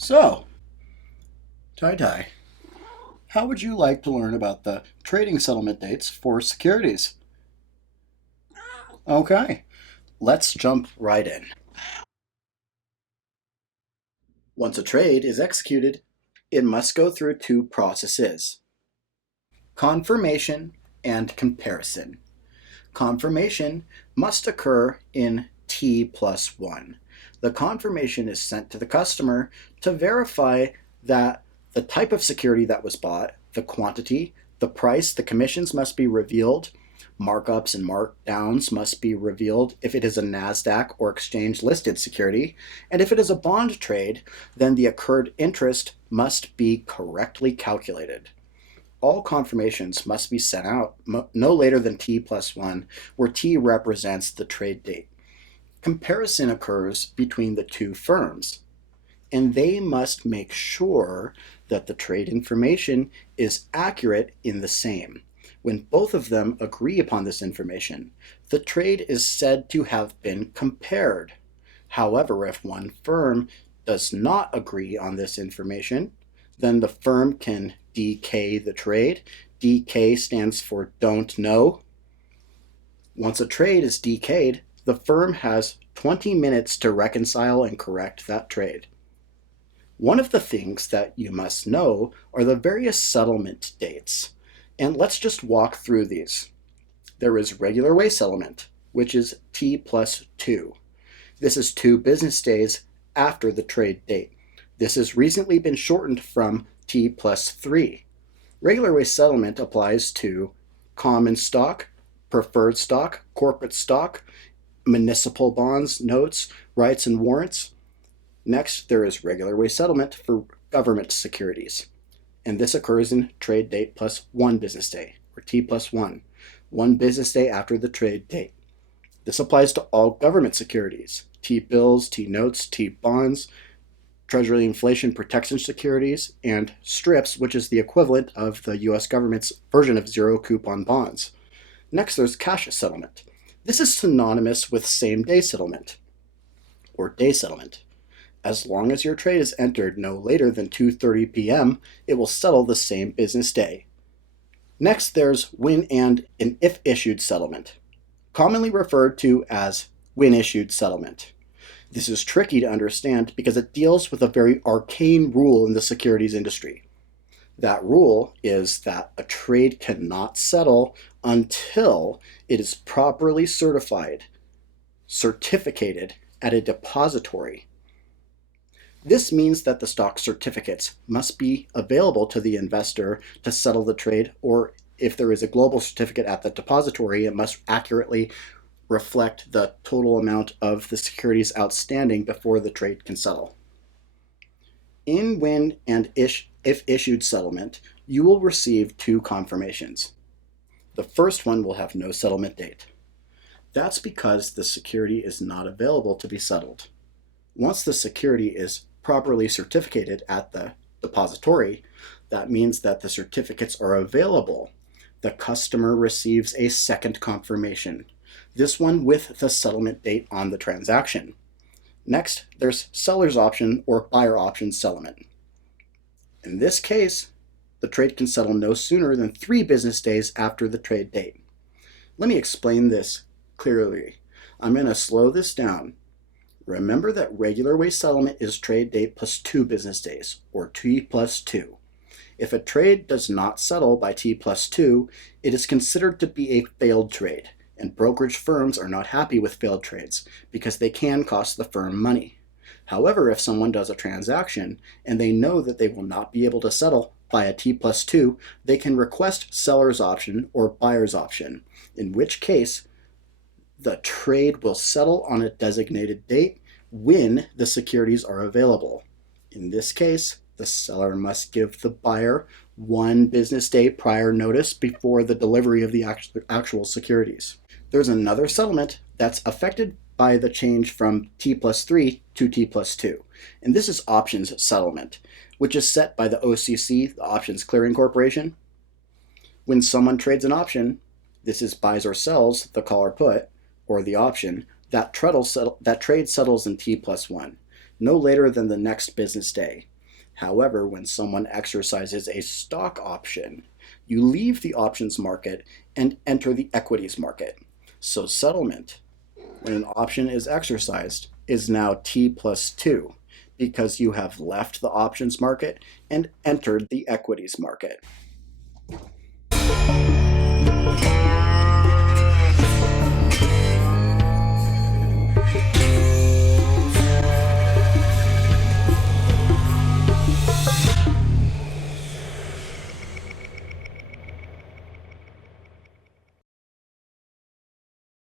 So, Tai Tai, how would you like to learn about the trading settlement dates for securities? Okay, let's jump right in. Once a trade is executed, it must go through two processes: confirmation and comparison. Confirmation must occur in T+1. The confirmation is sent to the customer to verify that the type of security that was bought, the quantity, the price, the commissions must be revealed, markups and markdowns must be revealed if it is a NASDAQ or exchange listed security, and if it is a bond trade, then the accrued interest must be correctly calculated. All confirmations must be sent out no later than T+1, where T represents the trade date. Comparison occurs between the two firms, and they must make sure that the trade information is accurate in the same. When both of them agree upon this information, the trade is said to have been compared. However, if one firm does not agree on this information, then the firm can DK the trade. DK stands for don't know. Once a trade is DK'd, the firm has 20 minutes to reconcile and correct that trade. One of the things that you must know are the various settlement dates. And let's just walk through these. There is regular way settlement, which is T+2. This is 2 business days after the trade date. This has recently been shortened from T+3. Regular way settlement applies to common stock, preferred stock, corporate stock, municipal bonds, notes, rights, and warrants. Next, there is regular way settlement for government securities. And this occurs in trade date plus 1 business day, or T+1, 1 business day after the trade date. This applies to all government securities: T-bills, T-notes, T-bonds, Treasury inflation protection securities, and strips, which is the equivalent of the US government's version of zero coupon bonds. Next, there's cash settlement. This is synonymous with same-day settlement, or day settlement. As long as your trade is entered no later than 2:30 p.m., it will settle the same business day. Next, there's when and an if-issued settlement, commonly referred to as when-issued settlement. This is tricky to understand because it deals with a very arcane rule in the securities industry. That rule is that a trade cannot settle until it is properly certificated at a depository. This means that the stock certificates must be available to the investor to settle the trade, or if there is a global certificate at the depository, it must accurately reflect the total amount of the securities outstanding before the trade can settle. In when and if issued settlement, you will receive 2 confirmations. The first one will have no settlement date. That's because the security is not available to be settled. Once the security is properly certificated at the depository, that means that the certificates are available. The customer receives a second confirmation, this one with the settlement date on the transaction. Next, there's seller's option or buyer option settlement. In this case, the trade can settle no sooner than 3 business days after the trade date. Let me explain this clearly. I'm going to slow this down. Remember that regular way settlement is trade date plus 2 business days, or T+2. If a trade does not settle by T+2, it is considered to be a failed trade, and brokerage firms are not happy with failed trades because they can cost the firm money. However, if someone does a transaction and they know that they will not be able to settle by a T+2, they can request seller's option or buyer's option, in which case the trade will settle on a designated date when the securities are available. In this case, the seller must give the buyer 1 business day prior notice before the delivery of the actual securities. There's another settlement that's affected by the change from T+3 to T+2, and this is options settlement, which is set by the OCC, the Options Clearing Corporation. When someone trades an option, this is buys or sells the call or put, or the option, that trade settles in T+1. no later than the next business day. However, when someone exercises a stock option, you leave the options market and enter the equities market. So settlement, when an option is exercised, is now T+2 because you have left the options market and entered the equities market.